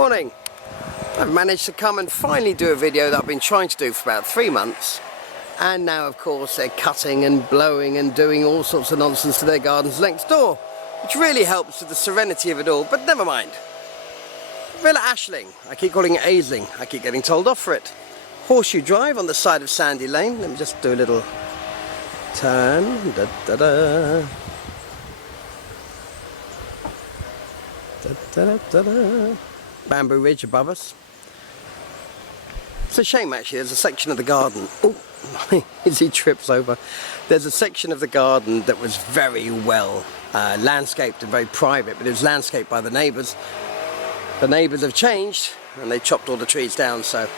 Morning. I've managed to come and finally do a video that I've been trying to do for about 3 months, and now of course they're cutting and blowing and doing all sorts of nonsense to their gardens next door, which really helps with the serenity of it all, but never mind. Villa Ashling, I keep calling it Aisling, I keep getting told off for it. Horseshoe Drive on the side of Sandy Lane. Let me just do a little turn. Da, da, da. Da, da, da, da. Bamboo Ridge above us. It's a shame actually, there's a section of the garden, oh, as he trips over, there's a section of the garden that was very well landscaped and very private, but it was landscaped by the neighbours. The neighbours have changed and they chopped all the trees down, so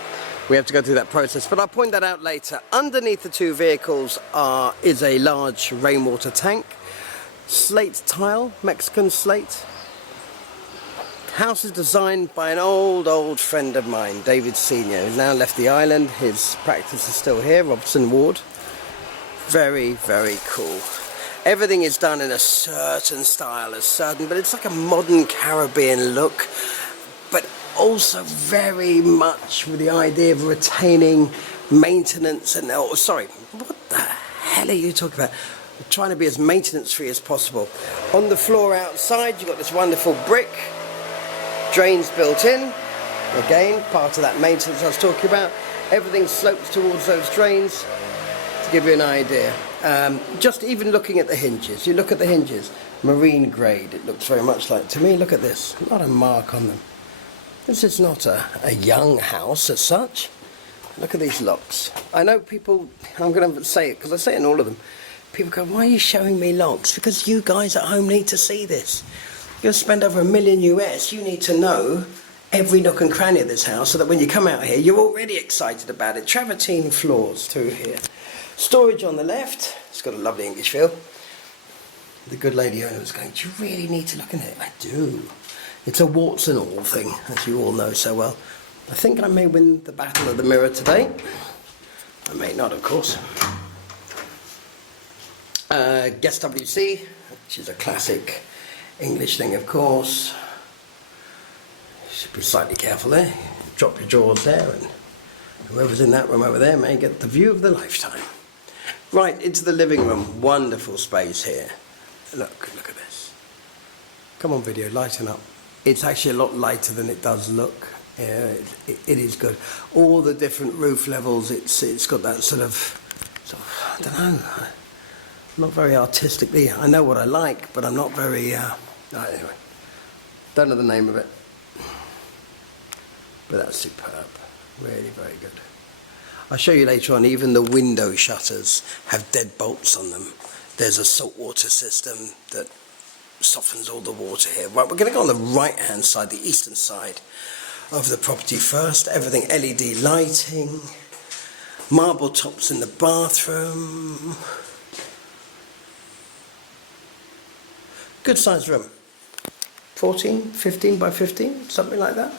we have to go through that process, but I'll point that out later. Underneath the two vehicles is a large rainwater tank, slate tile, Mexican slate. House is designed by an old friend of mine, David Senior, who's now left the island. His practice is still here, Robson Ward. Very, very cool. Everything is done in a certain style, but it's like a modern Caribbean look, but also very much with the idea of retaining maintenance and, oh sorry, what the hell are you talking about? We're trying to be as maintenance free as possible. On the floor outside you've got this wonderful brick. Drains built in, again part of that maintenance I was talking about. Everything slopes towards those drains, to give you an idea. Just even looking at the hinges, you look at the hinges, marine grade, it looks very much like, to me, look at this, not a mark on them. This is not a young house as such. Look at these locks. I know people, I'm going to say it because I say it in all of them, people go, why are you showing me locks? Because you guys at home need to see this. You're going to spend over $1 million US, you need to know every nook and cranny of this house so that when you come out here you're already excited about it. Travertine floors through here. Storage on the left, it's got a lovely English feel. The good lady owner was going, do you really need to look in it? I do. It's a warts and all thing, as you all know so well. I think I may win the battle of the mirror today. I may not, of course. Guest WC, which is a classic English thing, of course. You should be slightly careful there. Drop your drawers there, and whoever's in that room over there may get the view of the lifetime. Right, into the living room. Wonderful space here. Look at this. Come on video, lighten up. It's actually a lot lighter than it does look. Yeah, it is good. All the different roof levels, it's got that sort of I don't know, not very artistically. I know what I like, but I'm not very, anyway, don't know the name of it. But that's superb, really very good. I'll show you later on, even the window shutters have deadbolts on them. There's a saltwater system that softens all the water here. Right, we're going to go on the right hand side, the eastern side of the property first. Everything LED lighting, marble tops in the bathroom. Good sized room, 15 by 15, something like that.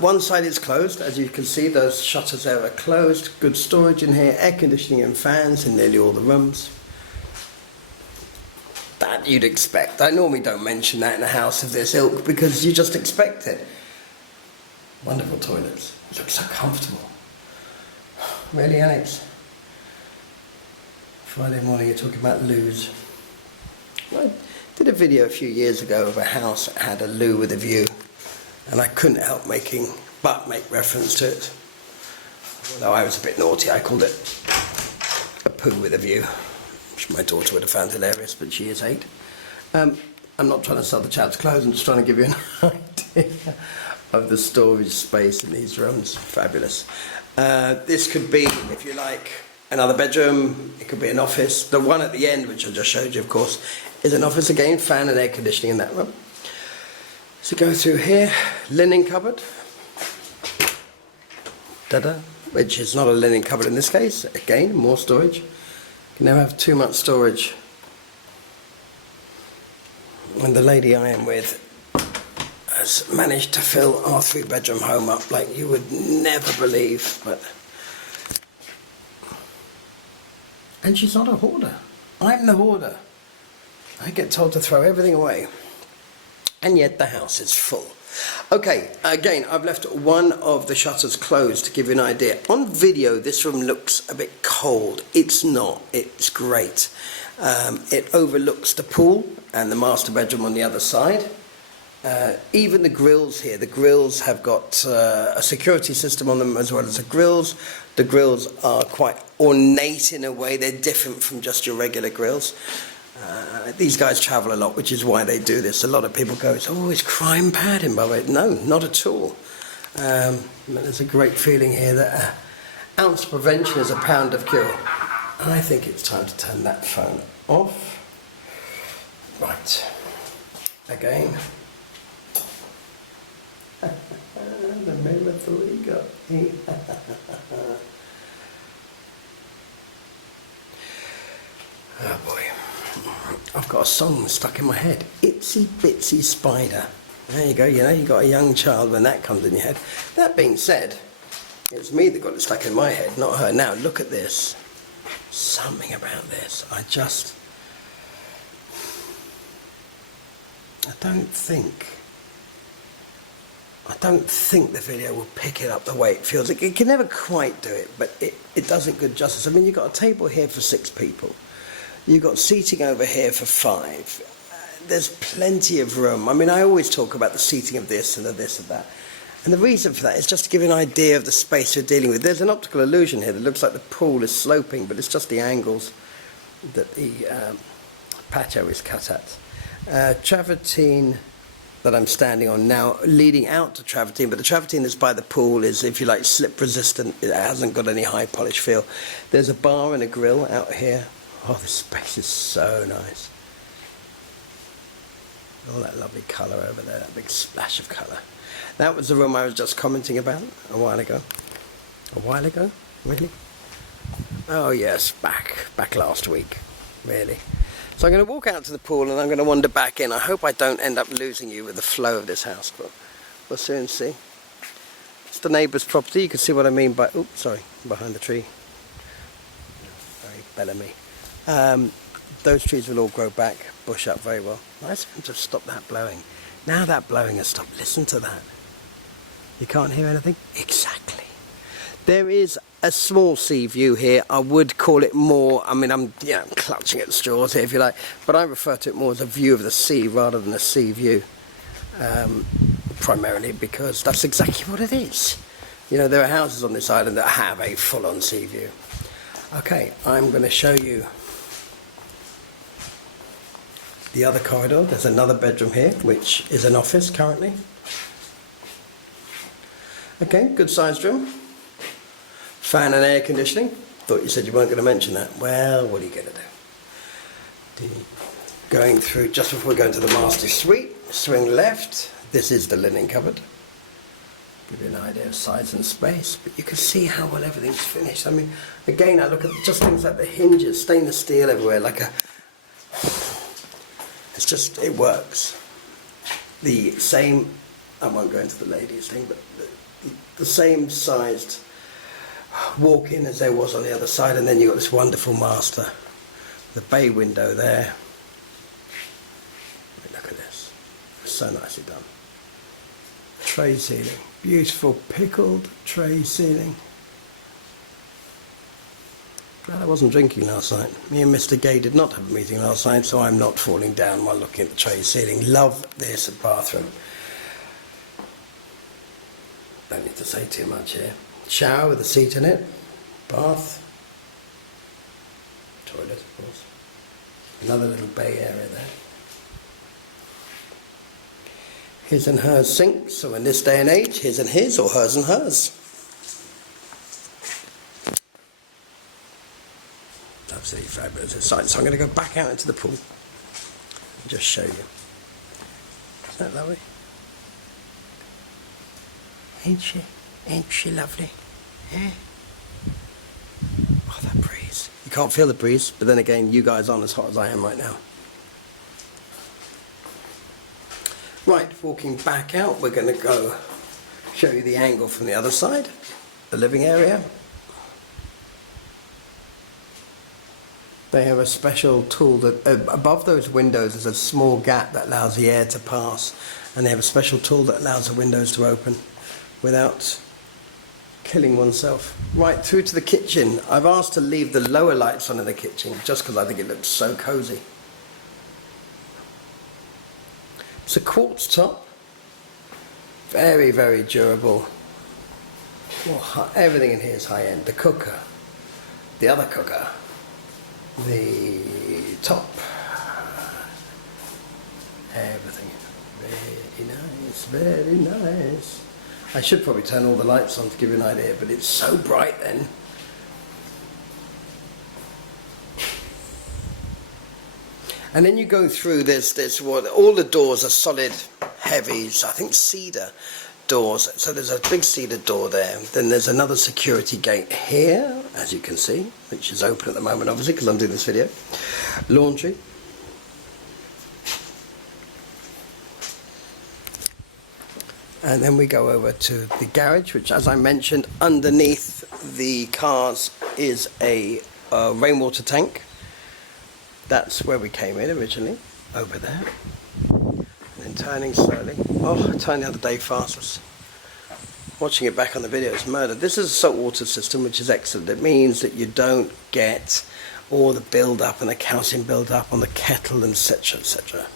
One side is closed, as you can see, those shutters there are closed. Good storage in here, air conditioning and fans in nearly all the rooms. That you'd expect. I normally don't mention that in a house of this ilk because you just expect it. Wonderful toilets, look so comfortable. Really, Alex? Friday morning you're talking about loos. I did a video a few years ago of a house that had a loo with a view, and I couldn't help make reference to it. Though I was a bit naughty, I called it a poo with a view, which my daughter would have found hilarious, but she is 8. I'm not trying to sell the chap's clothes, I'm just trying to give you an idea of the storage space in these rooms. Fabulous. This could be, if you like, another bedroom, it could be an office. The one at the end, which I just showed you, of course, is an office again, fan and air conditioning in that room. So go through here, linen cupboard, which is not a linen cupboard in this case, again, more storage. You can never have too much storage. And the lady I am with has managed to fill our 3-bedroom home up like you would never believe, but... And she's not a hoarder. I'm the hoarder. I get told to throw everything away. and yet the house is full. Okay, again, I've left one of the shutters closed to give you an idea. On video, this room looks a bit cold. It's not. It's great. It overlooks the pool and the master bedroom on the other side. Even the grills here, the grills have got a security system on them as well as the grills. The grills are quite ornate in a way. They're different from just your regular grills. These guys travel a lot, which is why they do this. A lot of people go, oh, it's crime bad in Barbados. No, not at all. There's a great feeling here that an ounce of prevention is a pound of cure. I think it's time to turn that phone off. Right. Again. The mirror 3 got me. Oh boy. I've got a song stuck in my head. Itsy Bitsy Spider. There you go, you know, you've got a young child when that comes in your head. That being said, it's me that got it stuck in my head, not her. Now, look at this. Something about this. I don't think the video will pick it up the way it feels. It can never quite do it, but it does it good justice. I mean, you've got a table here for 6 people. You've got seating over here for 5. There's plenty of room. I mean, I always talk about the seating of this and of this and that. And the reason for that is just to give you an idea of the space you're dealing with. There's an optical illusion here that looks like the pool is sloping, but it's just the angles that the patio is cut at. Travertine that I'm standing on now, leading out to travertine, but the travertine that's by the pool is, if you like, slip resistant. It hasn't got any high polish feel. There's a bar and a grill out here. Oh, the space is so nice. All that lovely colour over there, that big splash of colour. That was the room I was just commenting about a while ago. A while ago? Really? Oh yes, back last week, really. So I'm going to walk out to the pool and I'm going to wander back in. I hope I don't end up losing you with the flow of this house, but we'll soon see. It's the neighbour's property. You can see what I mean by... Oops, sorry, behind the tree. Very Bellamy. Those trees will all grow back, bush up very well. Nice of them to stop that blowing. Now that blowing has stopped, listen to that. You can't hear anything? Exactly. There is a small sea view here. I would call it more, I mean, I'm clutching at the straws here if you like, but I refer to it more as a view of the sea rather than a sea view. Primarily because that's exactly what it is. You know, there are houses on this island that have a full-on sea view. Okay, I'm going to show you the other corridor. There's another bedroom here, which is an office currently. Okay, good sized room. Fan and air conditioning. Thought you said you weren't going to mention that. Well, what are you going to do? Going through, just before we go into the master suite, swing left. This is the linen cupboard. Give you an idea of size and space, but you can see how well everything's finished. I mean, again, I look at just things like the hinges, stainless steel everywhere, like a... It's just, it works. The same, I won't go into the ladies thing, but the same sized walk-in as there was on the other side, and then you've got this wonderful master. The bay window there. Look at this. So nicely done. Tray ceiling. Beautiful pickled tray ceiling. Glad I wasn't drinking last night. Me and Mr. Gay did not have a meeting last night, so I'm not falling down while looking at the tray ceiling. Love this bathroom. Don't need to say too much here. Shower with a seat in it. Bath. Toilet, of course. Another little bay area there. His and hers sink, so in this day and age, his and his, or hers and hers. Absolutely fabulous sight. So I'm going to go back out into the pool and just show you. Isn't that lovely? Ain't she? Ain't she lovely? Yeah. Oh, that breeze. You can't feel the breeze, but then again, you guys aren't as hot as I am right now. Right, walking back out, we're going to go show you the angle from the other side, the living area. They have a special tool that above those windows is a small gap that allows the air to pass, and they have a special tool that allows the windows to open without killing oneself. Right through to the kitchen. I've asked to leave the lower lights on in the kitchen just because I think it looks so cozy. It's a quartz top, very, very durable. Well, everything in here is high end. The cooker, the other cooker, the top, everything. Very nice, very nice. I should probably turn all the lights on to give you an idea, but it's so bright then. And then you go through this what all the doors are solid, heavies, I think cedar doors. So there's a big cedar door there. Then there's another security gate here, as you can see, which is open at the moment, obviously, because I'm doing this video. Laundry. And then we go over to the garage, which, as I mentioned, underneath the cars is a rainwater tank. That's where we came in originally, over there. And then turning slowly. Oh, I turned the other day fast. Watching it back on the video is murder. This is a saltwater system, which is excellent. It means that you don't get all the build-up and the calcium build-up on the kettle, and etc., etc.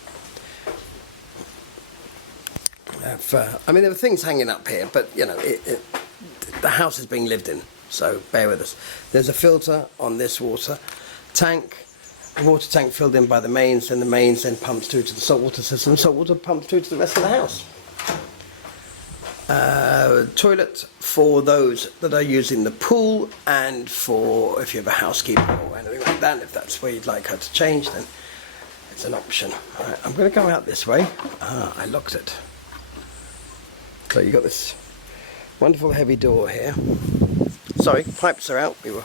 I mean, there were things hanging up here, but, you know, the house is being lived in, so bear with us. There's a filter on this water tank. The water tank filled in by the mains, and the mains then pumps through to the saltwater system. Saltwater pumps through to the rest of the house. Toilet for those that are using the pool, and for if you have a housekeeper or anything like that, if that's where you'd like her to change, then it's an option. Right, I'm going to go out this way. I locked it. So you've got this wonderful heavy door here. Sorry, pipes are out. We were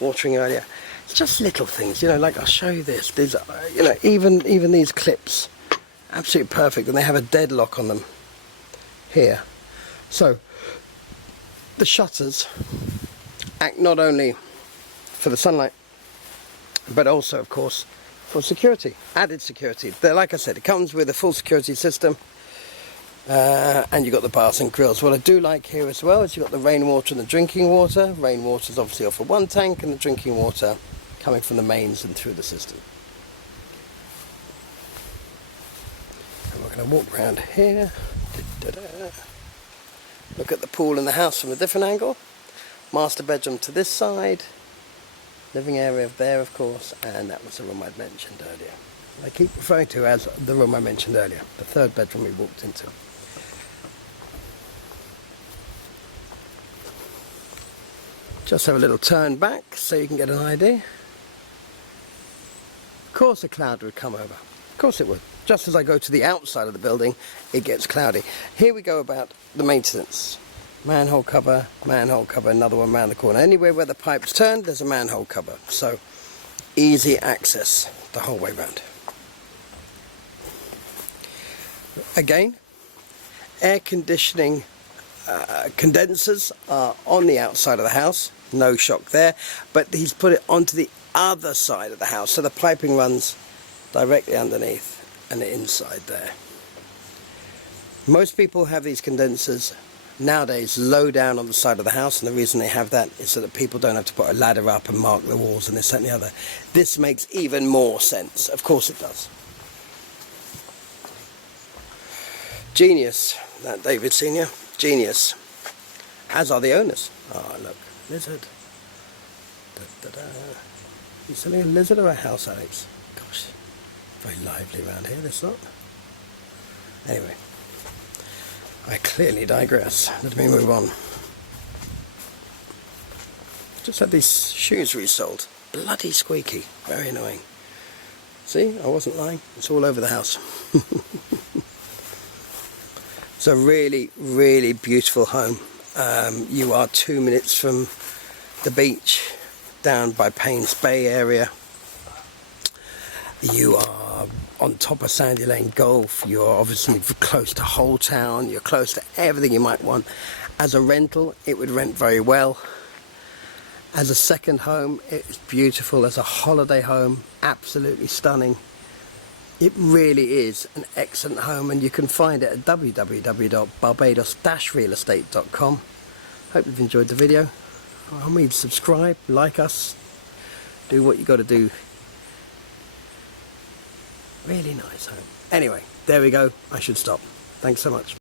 watering earlier. It's just little things, you know, like I'll show you this. There's, you know, even these clips, absolutely perfect, and they have a deadlock on them here. So the shutters act not only for the sunlight, but also, of course, for security, added security. Like I said, it comes with a full security system. And you've got the bars and grills. What I do like here as well is you've got the rainwater and the drinking water. Rainwater is obviously off of one tank, and the drinking water coming from the mains and through the system. And we're going to walk around here. Look at the pool in the house from a different angle. Master bedroom to this side. Living area there, of course, and that was the room I'd mentioned earlier. I keep referring to as the room I mentioned earlier, the third bedroom we walked into. Just have a little turn back so you can get an idea. Of course a cloud would come over. Of course it would. Just as I go to the outside of the building, it gets cloudy. Here we go about the maintenance. Manhole cover, another one around the corner. Anywhere where the pipe's turned, there's a manhole cover. So easy access the whole way round. Again, air conditioning condensers are on the outside of the house, no shock there, but he's put it onto the other side of the house, so the piping runs directly underneath and inside there. Most people have these condensers nowadays low down on the side of the house, and the reason they have that is so that people don't have to put a ladder up and mark the walls and this, that and the other. This makes even more sense. Of course it does. Genius, that David Senior, genius, as are the owners. Oh look, lizard. You selling a lizard or a house, Alex? Gosh, very lively around here, this lot. Anyway, I clearly digress. Let me move on. Just had these shoes resold. Bloody squeaky, very annoying. See, I wasn't lying. It's all over the house. It's a really, really beautiful home. You are 2 minutes from the beach down by Paynes Bay area. You are on top of Sandy Lane Golf. You're obviously close to Whole Town. You're close to everything you might want. As a rental, it would rent very well. As a second home, it's beautiful. As a holiday home, absolutely stunning. It really is an excellent home, and you can find it at www.barbados-realestate.com. Hope you've enjoyed the video. I mean, subscribe, like us, do what you got to do. Really nice home. Anyway, there we go. I should stop. Thanks so much.